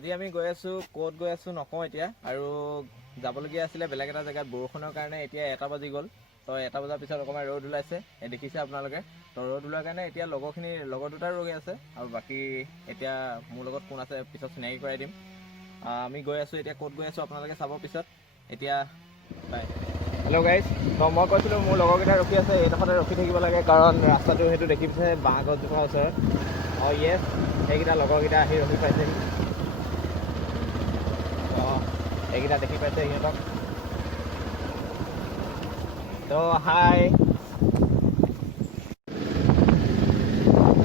আজি আমি গৈ আছো ক'ত গৈ আছো নকওঁ এতিয়া আৰু যাবলগীয়া আছিলে বেলেগ এটা জেগাত বৰষুণৰ কাৰণে এতিয়া 1টা বাজি গ'ল তো 1টা বজাৰ পিছত অকণমান ৰ'দ ওলাইছে দেখিছে আপোনালোকে তো ৰ'দ ওলোৱাৰ কাৰণে এতিয়া লগৰ দুটাৰ ৰৈ আছে আৰু বাকী এতিয়া মোৰ লগত কোন আছে পিছত চিনাকি কৰাই দিম আমি গৈ আছো এতিয়া ক'ত গৈ আছো আপোনালোকে চাব পিছত এতিয়া বাই হেল্ল' গাইজ তো মই কৈছিলোঁ মোৰ লগৰকেইটা ৰখি আছে এইডোখৰতে ৰখি থাকিব লাগে কাৰণ ৰাস্তাটো সেইটো দেখি পিছে বাঁহ গছজোপাৰ ওচৰত অঁ য়েছ সেইকেইটা লগৰকেইটা আহি ৰখি পাইছেহি এইকেইটা দেখি পাইছে সিহঁতক তো হাই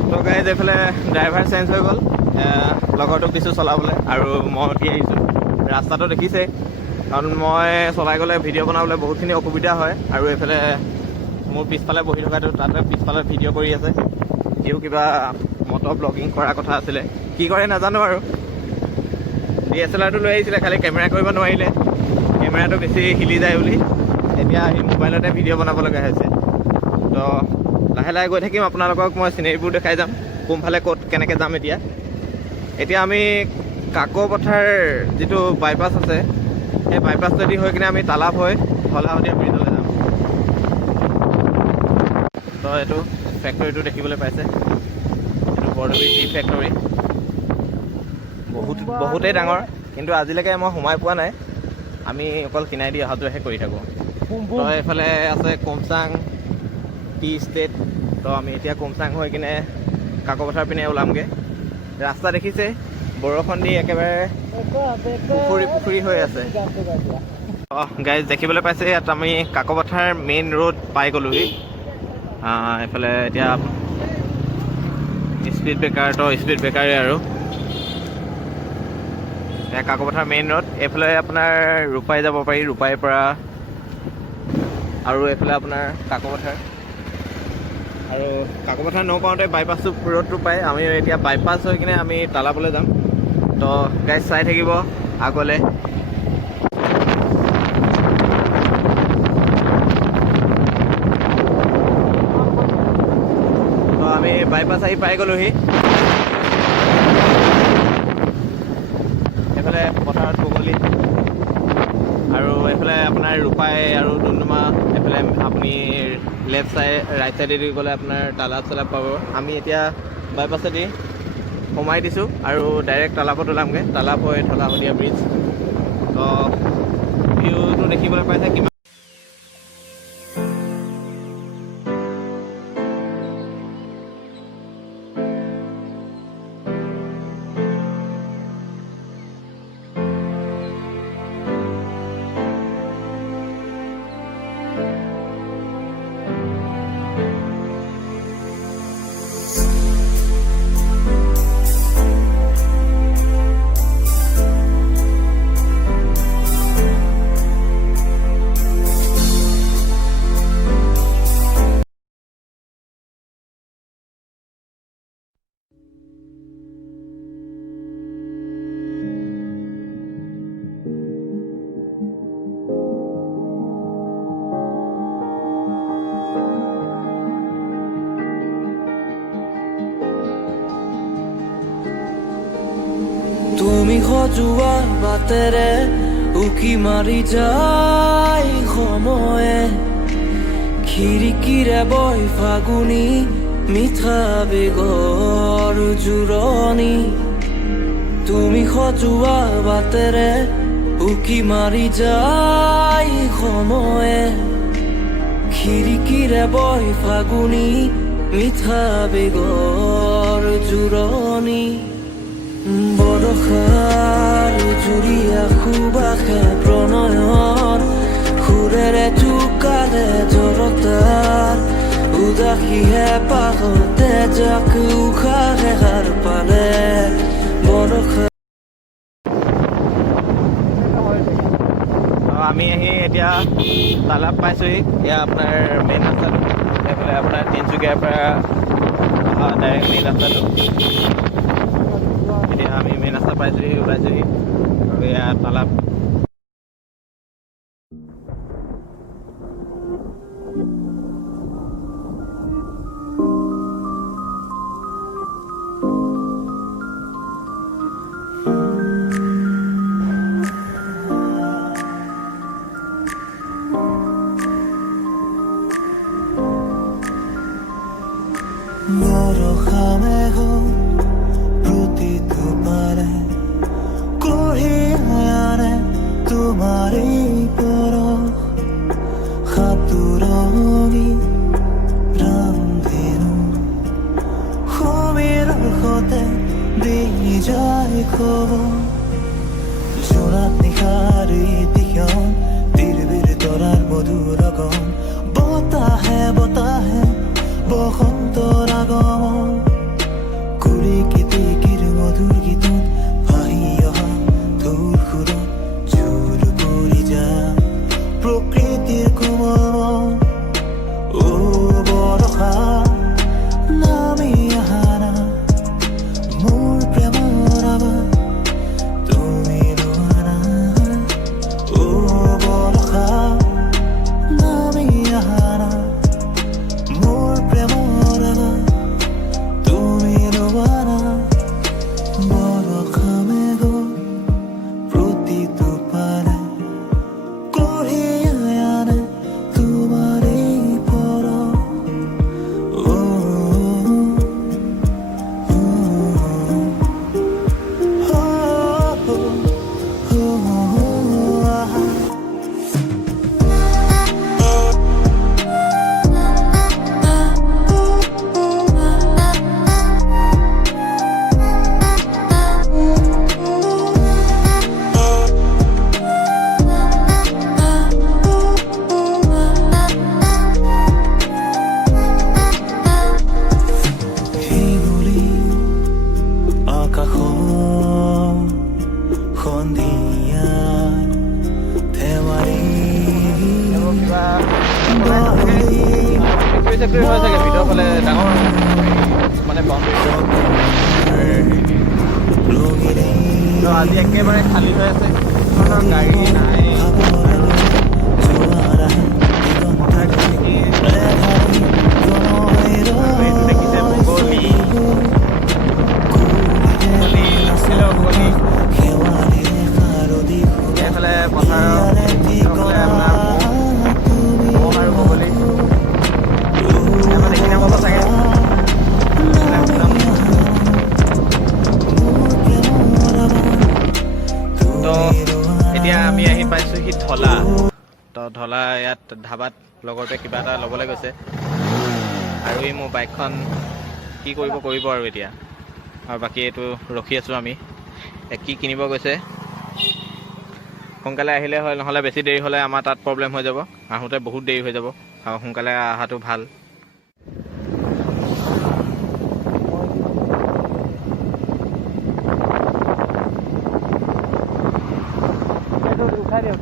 তো গাইজ এইফালে ড্ৰাইভাৰ চেঞ্জ হৈ গ'ল লগৰটোক দিছোঁ চলাবলৈ আৰু মই উঠি আহিছোঁ ৰাস্তাটো দেখিছে কাৰণ মই চলাই গ'লে ভিডিঅ' বনাবলৈ বহুতখিনি অসুবিধা হয় আৰু এইফালে মোৰ পিছফালে বহি থকাটো তাতে পিছফালে ভিডিঅ' কৰি আছে সিও কিবা মটৰ ব্লগিং কৰাৰ কথা আছিলে কি কৰে নাজানো আৰু DSLRটো লৈ আহিছিলে খালি কেমেৰা কৰিব নোৱাৰিলে কেমেৰাটো বেছি হিলি যায় বুলি এতিয়া আহি মোবাইলতে ভিডিঅ' বনাব লগা হৈছে তো লাহে লাহে গৈ থাকিম আপোনালোকক মই চিনেৰীবোৰ দেখাই যাম কোনফালে ক'ত কেনেকৈ যাম এতিয়া আমি কাকপথাৰ যিটো বাইপাছ আছে সেই বাইপাছটোদি হৈ কিনে আমি তালাপ হৈ ধলা শদিয়া ব্ৰিজলৈ যাম তো এইটো ফেক্টৰীটো দেখিবলৈ পাইছে এইটো বৰদবী টি ফেক্টৰী বহুতেই ডাঙৰ কিন্তু আজিলৈকে মই সোমাই পোৱা নাই আমি অকল কিনাই দি অহা যোৱাহে কৰি থাকোঁ তো এইফালে আছে কোমচাং টি ষ্টেট তো আমি এতিয়া কোমচাং হৈ কিনে কাকপথাৰ পিনে ওলামগৈ ৰাস্তা দেখিছে বৰষুণ দি একেবাৰে পুখুৰী হৈ আছে গাইজ দেখিবলৈ পাইছে ইয়াত আমি কাকপথাৰ মেইন ৰোড পাই গ'লোহি এইফালে এতিয়া স্পীড ব্ৰেকাৰে আৰু কাকপথাৰ মেইন ৰোড এইফালে আপোনাৰ ৰূপাই যাব পাৰি ৰূপাইৰ পৰা আৰু এইফালে আপোনাৰ কাকপথাৰ আৰু কাকপথাৰ নপাওঁতে বাইপাছটো ৰোডটো পায় আমি এতিয়া বাইপাছ হৈ কিনে আমি তালাবলৈ যাম তো গাইজ চাই থাকিব আগলৈ তো আমি বাইপাছ আহি পাই গ'লোহি এইফালে পথাৰত বগলী আৰু এইফালে আপোনাৰ ৰূপাই আৰু ডুমডুমা এইফালে আপুনি লেফ্ট চাইড ৰাইট চাইডেদি গ'লে আপোনাৰ তালাপ চালাপ পাব আমি এতিয়া বাইপাছেদি সোমাই দিছোঁ আৰু ডাইৰেক্ট তালাপত ওলামগৈ তালাপ হৈ ধলা শদিয়া ব্ৰিজ তো ভিউটো দেখিবলৈ পাইছে কিমান তুমি সজোৱা বাটেৰে উকি মাৰি যায় সময়ে খিৰিকীৰে বৈ ফাগুনী মিঠা বেগৰ জোৰণি তুমি সজোৱা বাটেৰে উকি মাৰি যায় সময়ে খিৰিকীৰে বৈ ফাগুনী মিঠা বেগৰ জোৰণি বৰষাৰ জুৰিয়া সুবাসে প্ৰণয়ৰ সুৰেৰে চুকালে জৰতাৰ উদাসীহে পাহতে যাক উশাহে হাৰ পালে বৰষা আমি আহি এতিয়া তালাপ পাইছোঁহি এয়া আপোনাৰ মেইন ৰাস্তাটো এইফালে আপোনাৰ তিনিচুকীয়াৰ পৰা অহা ডাইৰেক্ট মেইন ৰাস্তাটো এতিয়া আমি মেইন ৰাস্তা পাইছোঁহি ওলাইছোঁহি আৰু এয়া তালাপ প্ৰতিটো পাৰে কঢ়িয়াৰে তোমাৰেই পৰশ সাতুৰণি ৰান্ধেনো সমীৰৰ সতে দি যায় খবৰ জোনাক নিশাৰে দিশন তিৰবিৰ তৰাৰ মধুৰ গম বতাহে বতাহে বসন্তৰ আগমন কুলি কেতেকীৰ মধুৰ গীতত ভাহি অহা তোৰ সুৰত জোৰ কৰি যা প্ৰকৃতিৰ কোমল অ বৰষা নামি আহা না মোৰ প্ৰেমৰ আৱাজ তুমি লোৱা না অ বৰষা নামি আহা না মোৰ প্ৰেমৰ আৱাজ তুমি লোৱা না বৰষা মেঘ প্ৰতিটো পাৰে কঢ়িয়াই আনে তোমাৰেই পৰশ সেইবুলি আকাশৰ সন্ধিয়াত ধেমালি কিবা ফেক্টৰী হয় চাগে ভিতৰৰ ফালে ডাঙৰ মানে বাউণ্ডেৰী আজি একেবাৰে খালী হৈ আছে কোনো গাড়ী নাই দেখিছে বগলী এইফালে পথাৰৰ এইফালে আপোনাৰ মহ আৰু বগলী দেখি নাপাব চাগে তো এতিয়া আমি আহি পাইছোঁহি ঢলা তো ঢলা ইয়াত ধাবাত লগৰটোৱে কিবা এটা ল'বলৈ গৈছে আৰু এই মোৰ বাইকখন কি কৰিব আৰু এতিয়া আৰু বাকী এইটো ৰখি আছোঁ আমি কি কিনিব গৈছে সোনকালে আহিলে হয় নহ'লে বেছি দেৰি হ'লে আমাৰ তাত প্ৰব্লেম হৈ যাব আহোঁতে বহুত দেৰি হৈ যাব আৰু সোনকালে অহাটো ভাল উঠাই দিয়ক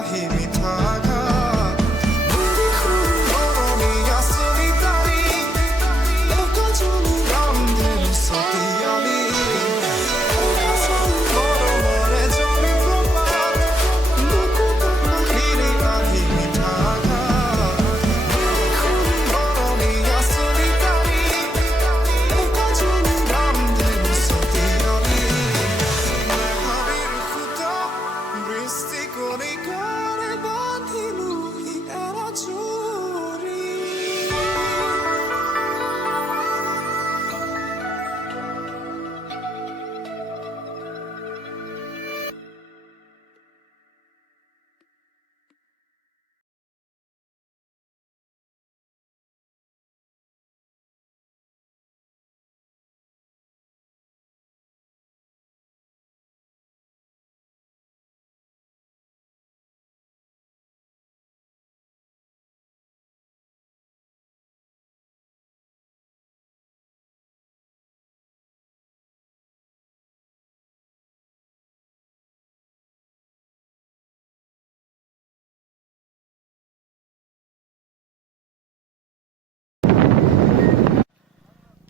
আহি মিঠা ঘাট বুঢ়ী খুৰণি আচলি তাৰি একজনী ৰামধেনু ছটিয়ালি মৰমৰে জমি প্ৰপাত বুকুত আহিলি আহি মিঠা ঘাট বুঢ়ী খুৰণি আচলি তাৰি একজনী ৰামধেনু ছটিয়ালি নেহাৰিৰ খুটা বৃষ্টি কণিকাৰে বান্ধিলো সি এৰা জৰি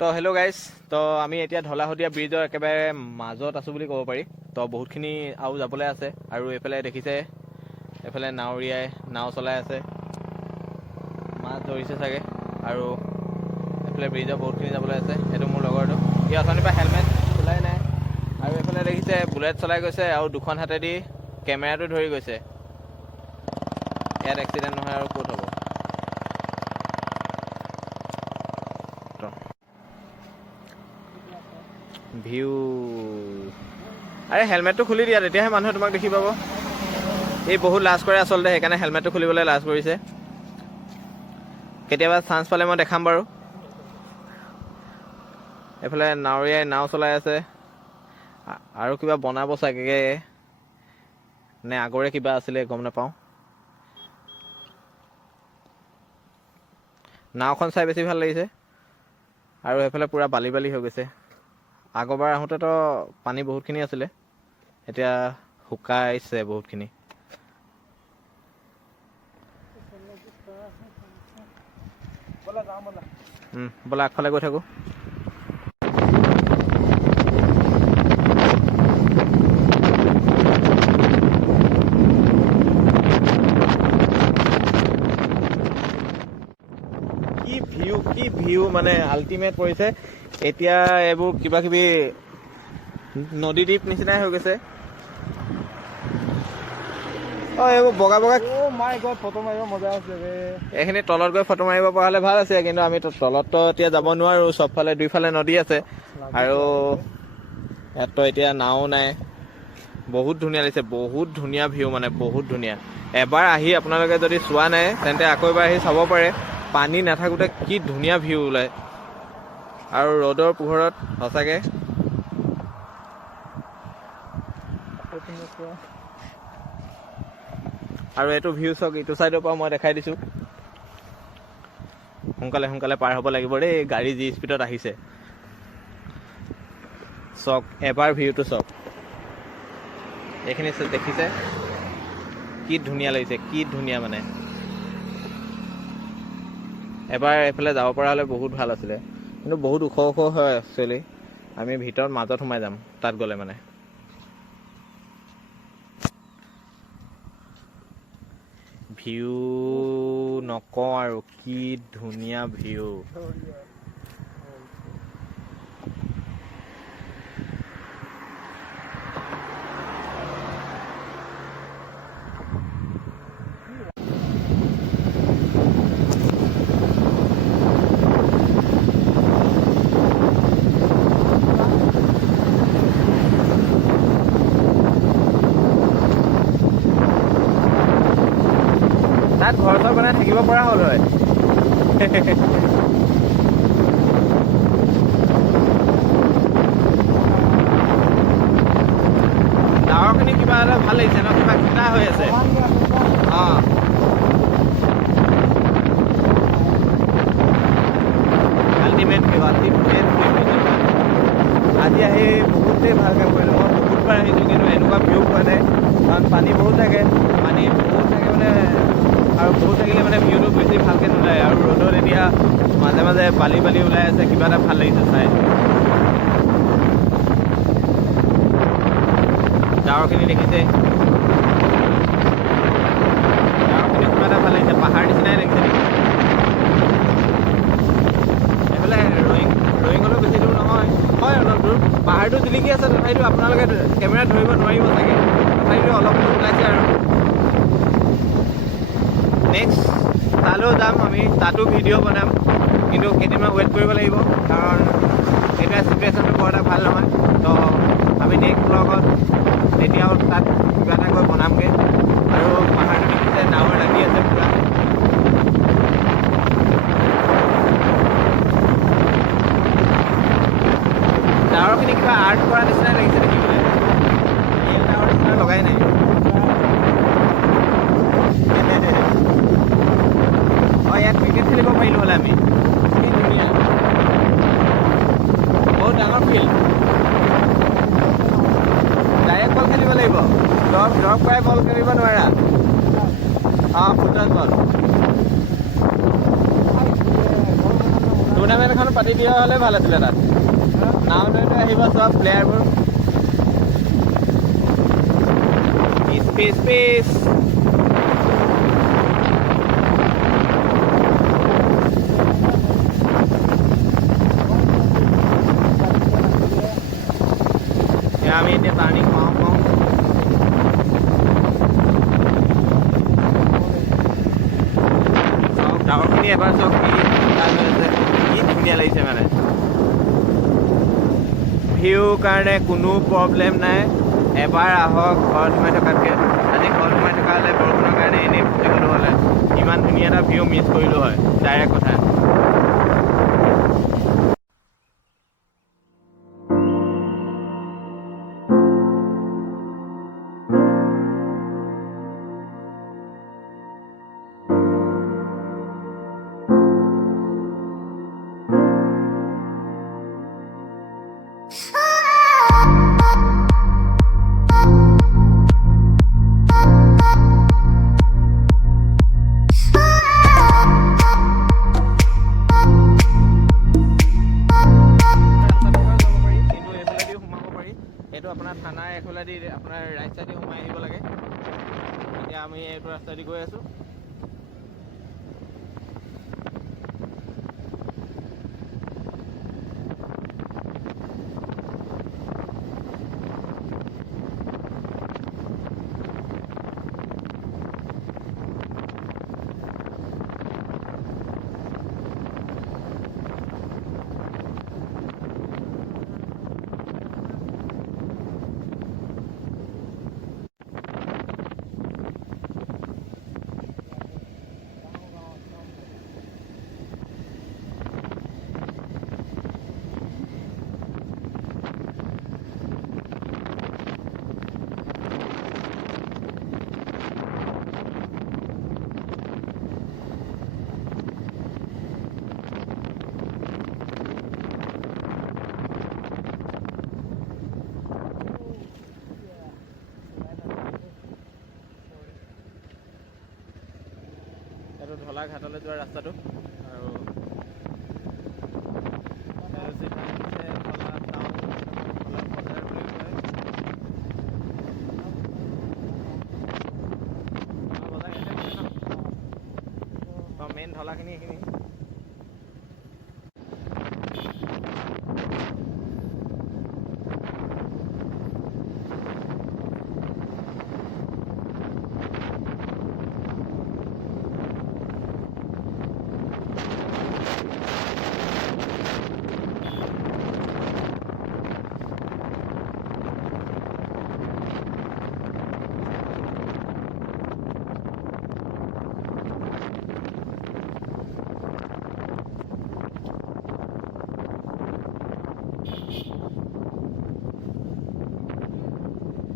তো হেল্ল' গাইজ, তো আমি এতিয়া ধলা শদিয়া ব্ৰিজৰ একেবাৰে মাজত আছোঁ বুলি ক'ব পাৰি। তো বহুতখিনি আৰু যাবলৈ আছে, আৰু এইফালে দেখিছে এইফালে নাৱৰীয়াই নাও চলাই আছে, মাছ ধৰিছে চাগে। আৰু এইফালে ব্ৰিজৰ বহুতখিনি যাবলৈ আছে। এইটো মোৰ লগৰটো, সি অথনিৰ পৰা হেলমেট খোলাই নাই। আৰু এইফালে দেখিছে বুলেট চলাই গৈছে, আৰু দুখন হাতেদি কেমেৰাটো ধৰি গৈছে। ইয়াত এক্সিডেণ্ট নহয় আৰু ক'ত হ'ব। ভিউ, আৰে হেলমেটটো খুলি দিয়া, তেতিয়াহে মানুহে তোমাক দেখি পাব। এই বহুত লাজ কৰে আচলতে, সেইকাৰণে হেলমেটটো খুলিবলৈ লাজ কৰিছে। কেতিয়াবা চান্স পালে মই দেখাম বাৰু। এইফালে নাৱৰীয়াই নাও চলাই আছে, আৰু কিবা বনাব চাগে, নে আগৰে কিবা আছিলে গম নাপাওঁ। নাওখন চাই বেছি ভাল লাগিছে। আৰু সেইফালে পূৰা বালি বালি হৈ গৈছে। আগৰবাৰ আহোঁতেতো পানী বহুতখিনি আছিলে, এতিয়া শুকাইছে বহুতখিনি। ব'লা আগফালে গৈ থাকোঁ। কি ভিউ মানে আল্টিমেট পৰিছে। এতিয়া এইবোৰ কিবা কিবি নদী দ্বীপ নিচিনাই হৈ গৈছে। এইবোৰ বগা বগা ফটো মাৰিব মজা আছে। এইখিনি তলত গৈ ফটো মাৰিব পৰা হ'লে ভাল আছে, কিন্তু আমি তলততো এতিয়া যাব নোৱাৰো। চবফালে দুইফালে নদী আছে, আৰু ইয়াততো এতিয়া নাও নাই। বহুত ধুনীয়া লাগিছে, বহুত ধুনীয়া ভিউ, মানে বহুত ধুনীয়া। এবাৰ আহি আপোনালোকে যদি চোৱা নাই তেন্তে আকৌ এবাৰ আহি চাব পাৰে। পানী নাথাকোঁতে কি ধুনীয়া ভিউ ওলায়, আৰু ৰ'দৰ পোহৰত সঁচাকৈ আৰু এইটো ভিউ চাওক, ইটো চাইডৰ পৰা মই দেখাই দিছোঁ। সোনকালে সোনকালে পাৰ হ'ব লাগিব দেই, গাড়ী যি স্পীডত আহিছে। চাওক এবাৰ ভিউটো চাওক, এইখিনি দেখিছে কি ধুনীয়া লাগিছে, কি ধুনীয়া মানে। এবাৰ এইফালে যাব পৰা হ'লে বহুত ভাল আছিলে, কিন্তু বহুত ওখ ওখ হয় একচুৱেলি। আমি ভিতৰত মাজত সোমাই যাম তাত গ'লে মানে। ভিউ নকওঁ আৰু, কি ধুনীয়া ভিউ। তাত ঘৰ চৰ বনাই থাকিব পৰা হ'ল হয়। ডাৱৰখিনি কিবা এটা ভাল লাগিছে ন, কিবা কিবা হৈ আছে। অঁ আল্টিমেট ভিউ, আল্টিমেট ভিউ। আজি আহি বহুতেই ভাল কাম কৰিলোঁ। মই বহুতবাৰ আহিছোঁ, কিন্তু এনেকুৱা ভিউ পোৱা নাই। কাৰণ পানী বহুত থাকে, পানী বহুত বহুত থাকিলে মানে ভিউটো বেছি ভালকৈ নোলায় আৰু ৰ'দত এতিয়া মাজে মাজে বালি বালি ওলাই আছে, কিবা এটা ভাল লাগিছে চাই। ডাৱৰখিনি দেখিছে, ডাৱৰখিনি কিবা এটা ভাল লাগিছে, পাহাৰ নিচিনাই লাগিছে। এইফালে ৰয়িঙলৈ বেছি দূৰ নহয়, হয় অলপ দূৰ। পাহাৰটো জিলিকি আছে, তথাপিতো আপোনালোকে কেমেৰাত ধৰিব নোৱাৰিব চাগে, তথাপিতো অলপ দূৰ ওলাইছে আৰু। নেক্সট তালৈও যাম আমি, তাতো ভিডিঅ' বনাম, কিন্তু কেইদিনমান ৱেইট কৰিব লাগিব, কাৰণ এতিয়া চিটুৱেশ্যনটো বৰ এটা ভাল নহয়। তো আমি নেক্সট ব্লগত তেতিয়াও তাত কিবা এটা গৈ বনামগৈ। আৰু পাহাৰটো দেখিছে, ডাৱৰ লাগি আছে পূৰা। ডাৱৰখিনি কিবা আৰ্ট কৰা নিচিনাই লাগিছে দেখিবলৈ, ৰিয়েল ডাৱৰ নিচিনা লগাই নাই। হয়, ইয়াত ক্ৰিকেট খেলিব পাৰিলোঁ হ'লে আমি। কি ধুনীয়া, বহুত ডাঙৰ ফিল্ড। ডাইৰেক্ট বল খেলিব লাগিব, ড্ৰপ কৰাই বল খেলিব নোৱাৰা। অঁ, ফুটবল বল। টুৰ্ণামেণ্ট এখন পাতি দিয়া হ'লে ভাল আছিলে তাত। নাও লৈ আহিব চব প্লেয়াৰবোৰ। স্পেচ আমি এতিয়া টাৰ্ণিং পাওঁ চাওক ডাৱৰখিনি এবাৰ চাওক, কি ধুনীয়া লাগিছে মানে। ভিউ কাৰণে কোনো প্ৰব্লেম নাই, এবাৰ আহক ঘৰত সোমাই থকাতকৈ। আজি ঘৰত সোমাই থকা হ'লে বৰষুণৰ কাৰণে এনেই ফুটি গ'লো হ'লে, ইমান ধুনীয়া এটা ভিউ মিছ কৰিলোঁ হয়, ডাইৰেক্ট কথা। এইটো আপোনাৰ থানাৰ এফালেদি আপোনাৰ ৰাইট চাইডে সোমাই আহিব লাগে। এতিয়া আমি এইটো ৰাস্তাইদি গৈ আছোঁ। এইটো ঢলা ঘাটলৈ যোৱা ৰাস্তাটো, আৰু মেইন ঢলাখিনি এইখিনি।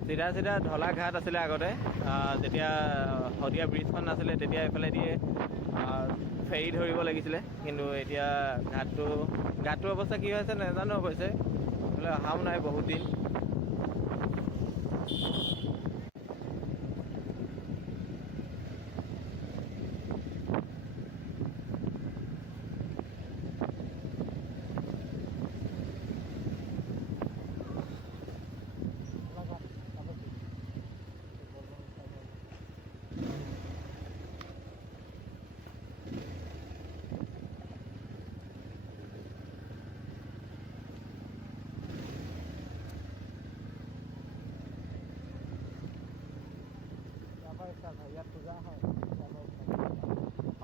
চিধা চিধা ঢলা ঘাট আছিলে আগতে, যেতিয়া শদিয়া ব্ৰিজখন নাছিলে তেতিয়া এইফালে দিয়ে ফেৰী ধৰিব লাগিছিলে। কিন্তু এতিয়া ঘাটটোৰ অৱস্থা কি হৈছে নাজানো, অৱশ্যে এইফালে অহাও নাই বহুত দিন। ইয়াত পূজা হয়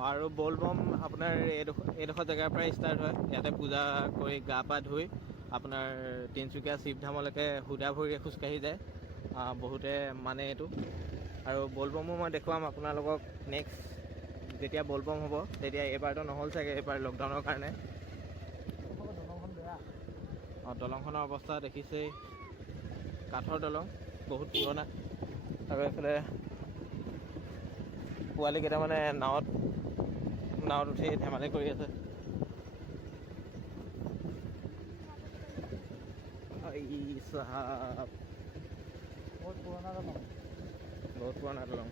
আৰু বলবম আপোনাৰ এইডোখৰ জেগাৰ পৰাই ষ্টাৰ্ট হয়। ইয়াতে পূজা কৰি গা পা ধুই আপোনাৰ তিনিচুকীয়া শিৱধামলৈকে সুদা ভৰিৰে খোজকাঢ়ি যায়। বহুতে মানে এইটো। আৰু বলবমো মই দেখুৱাম আপোনালোকক নেক্সট যেতিয়া বলবম হ'ব তেতিয়া। এইবাৰতো নহ'ল চাগে, এইবাৰ লকডাউনৰ কাৰণে। দলংখন বেয়া। দলংখনৰ অৱস্থা দেখিছেই, কাঠৰ দলং, বহুত পুৰণা। আৰু এইফালে পোৱালি কেইটামানে নাৱত উঠি ধেমালি কৰি আছে। বহুত পুৰণা দলং। বহুত পুৰণা দলং।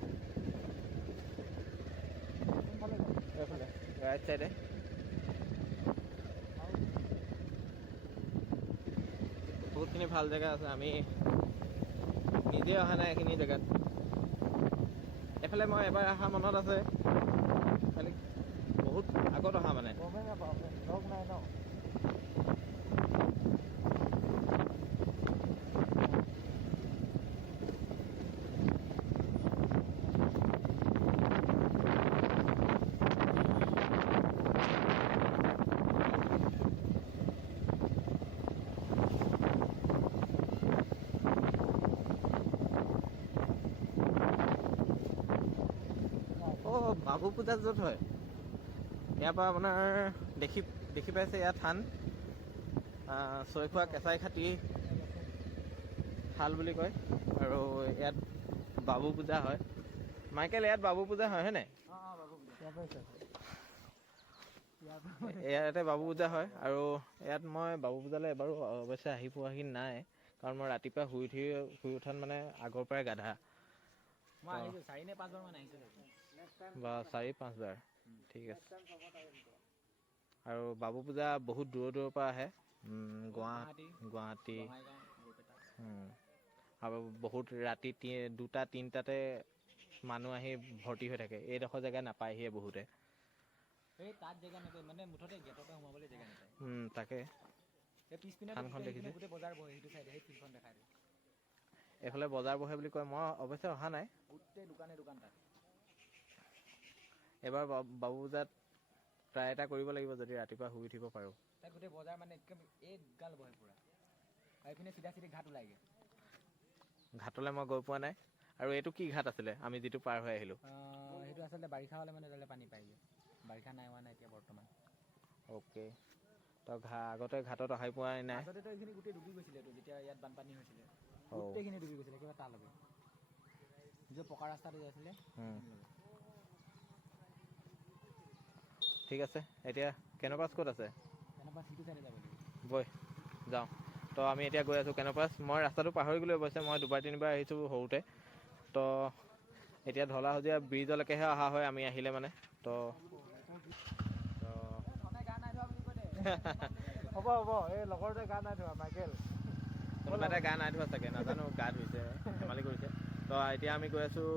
কোনফালে যাম? এইফালে ৰাইট চাইডে বহুতখিনি ভাল জেগা আছে। আমি নিজে অহা নাই এইখিনি জেগাত। এইফালে মই এবাৰ অহা মনত আছে, খালি বহুত আগত অহা মানে। গমেই নাপাওঁ, লগ নাই ন। বাবু পূজা য'ত হয়, ইয়াৰ পৰা আপোনাৰ দেখি পাইছে ইয়াত থান চৈখোৱা কেঁচাই খাটি শাল বুলি কয়। আৰু ইয়াত বাবু পূজা হয়। মাইকেল, ইয়াত বাবু পূজা হয় হয়নে? ইয়াতে বাবু পূজা হয়। আৰু ইয়াত মই বাবু পূজালৈ এবাৰো অৱশ্যে আহি পোৱাহি নাই, কাৰণ মই ৰাতিপুৱা শুই উঠাত মানে আগৰ পৰাই গাধা। মই আহিছোঁ 4 নে 5 বাৰ মান আহিছোঁ বা 4-5 বাৰ। ঠিক আছে। আৰু বাবু পূজা বহুত দূৰৰ পৰা আহে, গুৱাহাটী আৰু বহুত ৰাতি 2টা-3টাতে মানুহ আহি ভৰ্তি হৈ থাকে। এইডোখৰ জেগা নাপায়হিয়ে বহুতে। এই তাত জেগা নাপায়, মানে মুঠতে গেটৰ পৰা সোমাবলৈ জেগা নাপায়। তাকে এই পিছপিনে থানখন দেখিছে, গোটেই বজাৰ বহে, সেইটো চাইডে সেই ফিল্ডখন দেখাই দিয়ে। এইফালে বজাৰ বহে বুলি কয়, মই অৱশ্যে অহা নাই। গোটেই দোকান তাত। এবাৰ বাবু পূজাত ট্ৰাই এটা কৰিব লাগিব, যদি ৰাতিপুৱা শুই উঠিব পাৰোঁ। তাত গোটেই বজাৰ মানে একদম গাল বহে পুৰা। এইপিনে চিধা ঘাট ওলাইগে। ঘাটলৈ মই গৈ পোৱা নাই। আৰু এইটো কি ঘাট আছিলে আমি যিটো পাৰ হৈ আহিলোঁ? সেইটো আচলতে বাৰিষা হ'লে মানে তালৈ পানী পায়গে। বাৰিষা নাই হোৱা নাই এতিয়া বৰ্তমান। অ'কে। তো আগতে ঘাটত অহাই পোৱাই নাই। আগতেতো এইখিনি গোটেই ডুবি গৈছিলে, যেতিয়া ইয়াত বানপানী হৈছিলে গোটেইখিনি ডুবি গৈছিলে, কিবা তালৈকে। যে পকা ৰাস্তাটো যে আছিলে। ঠিক আছে। এতিয়া কেনপাছ ক'ত আছে? কেনপাছ সিটো চাইডে যাব লাগিব। বৈ যাওঁ। তো আমি এতিয়া গৈ আছোঁ কেনপাছ। মই ৰাস্তাটো পাহৰি গ'লোঁ অৱশ্যে, মই 2-3বাৰ আহিছোঁ সৰুতে। তো এতিয়া ধলা শদিয়া ব্ৰিজলৈকেহে অহা হয় আমি আহিলে মানে। তো হ'ব এই লগৰটোৱে গা নাই ধোৱা, মাইকেল কোনোবা এটা গা নাই ধোৱা চাগে, নাজানো, গা ধুইছে, ধেমালি কৰিছে। তো এতিয়া আমি গৈ আছোঁ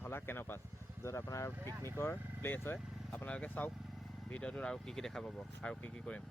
ধলা কেনপাছ, য'ত আপোনাৰ পিকনিকৰ প্লেচ হয়। আপোনালোকে চাওক ভিডিঅ'টোত আৰু কি দেখা পাব আৰু কি কৰিম।